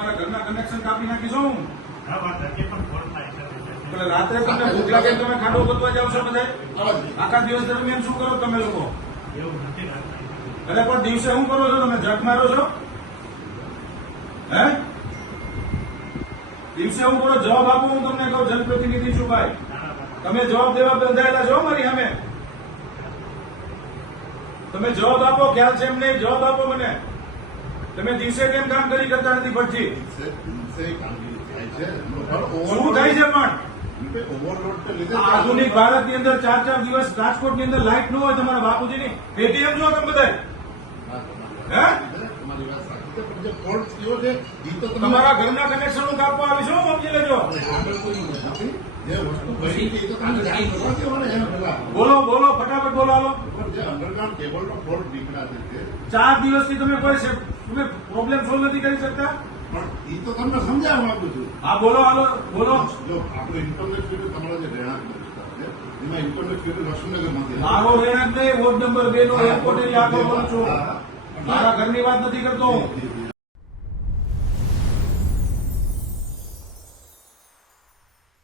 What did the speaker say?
તમારા ઘરના કનેક્શન કાપી નાખીશું હું. એટલે રાત્રે તમને ભૂખ લાગે તમે ખાડો ગોતવા જાવ છો બધા આખા દિવસ દરમિયાન શું કરો તમે લોકો? એવું એટલે પણ દિવસે શું કરો છો? તમે જગ મારો છો? હે? દિવસે હું કરો? જવાબ આપો હું તમને કહું જનપ્રતિનિધિ છું ભાઈ. તમે જવાબ દેવા બંધાયેલા છો મારી અમે તમે જવાબ આપો ખ્યાલ છે એમને? નહીં જવાબ આપો મને. તમે દિવસે કેમ કામ કરી કરતા નથી ભટજી? શું થાય છે પણ? આધુનિક ભારત ભારતની અંદર ચાર ચાર દિવસ રાજકોટની અંદર લાઇટ ન હોય તમારા બાપુજીની. પેટીએમ જો તમે બધા હે? તમારી છે ઘરના કનેક્શન કાપવા સમજી લેજો. જે વસ્તુ બની છે ને એમ પેલા બોલો બોલો ફટાફટ બોલો હાલો અંડરગ્રાઉન્ડ કેબલ નો ફોલ્ટ નીકળ્યા છે ચાર દિવસથી તમે કોઈ તમે પ્રોબ્લેમ સોલ્વ નથી કરી શકતા? પણ એ તો તમને સમજાવવા માંગુ છું. હા બોલો હાલો બોલો. જો આપણે ઇન્ટરનેટ ફીડ તમારા જે રહેણાંક છે એમાં ઇન્ટરનેટ ફીડ લક્ષ્મીનગરમાંથી. મારો રહેણાંક નહીં વોર્ડ નંબર બે નો એરપોર્ટ એરિયા આખો બોલું છું. મારા ઘરની વાત નથી કરતો. હું